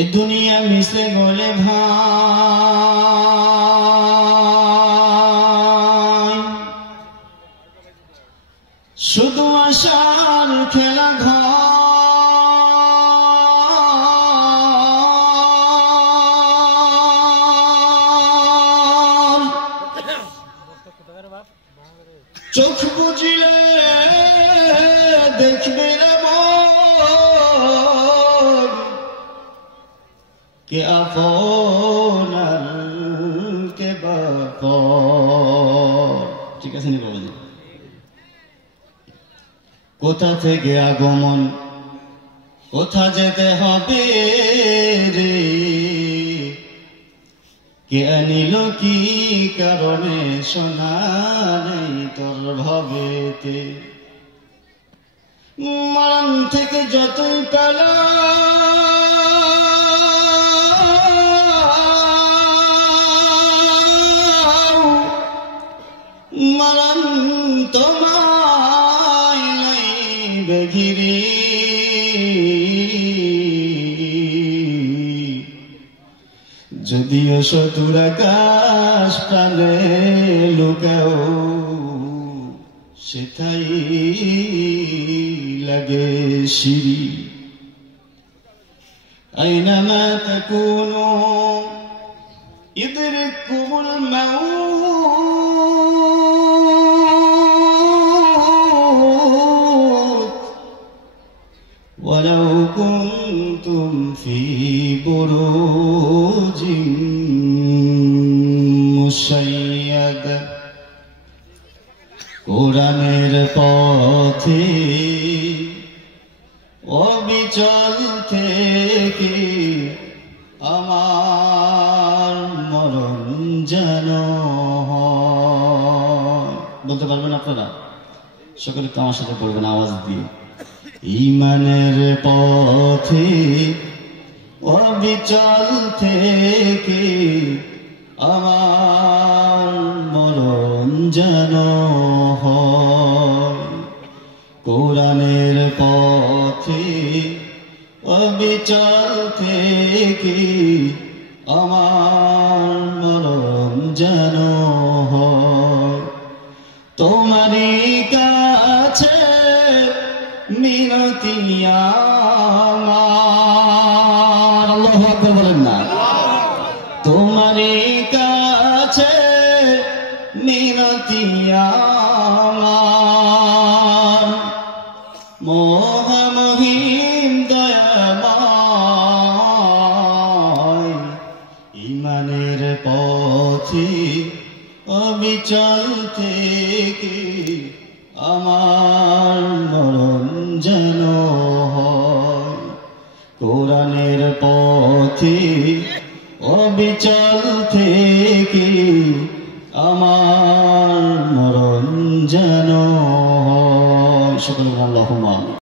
এ দুনিয়া মিশে গলে ভাই শুধু আশার খেলা ঘর চোখ বুঝিলে দেখবে কে আপন আর কে বাপন। ঠিক আছে নি বাবাজি? কোথা থেকে আগমন, কোথা যেতে হবে রে, কে আনিল কি কারণে শোনা নেই তোর ভবেতে। মরণ থেকে যতই পেলা মরণ তোমায় লইবে ঘিরে, যদিও শত্রুর আকাশ প্রাণে লুকাও সেথাই লাগে সিঁড়ি। আইনামা তাকুনু ইদরিকুমুল মাউত ওয়ালাউ কুনতুম ফি বুরুজিন মুশাইয়াদা। কোরআনের পথে অবিচল থেকে আমার মরণ যেন হয়। বলতে পারবেন আপনারা? সকলে তো আমার সাথে বলবেন আওয়াজ দিয়ে। ঈমানের পথে অবিচল থেকে আমার মরণ যেন হয়। কোরআনের পথে অবিচল থেকে আমার মরণ যেন হয়। তোমারই কাছে মিনতি আমার। আল্লাহু আকবার বলেন না? তোমারই কাছে মিনতি আমার, মহামহিম দয়াময়। ঈমানের পথে অবিচল থেকে আমার মরণ যেন হয়। কোরআনের পথে অবিচল থেকে আমার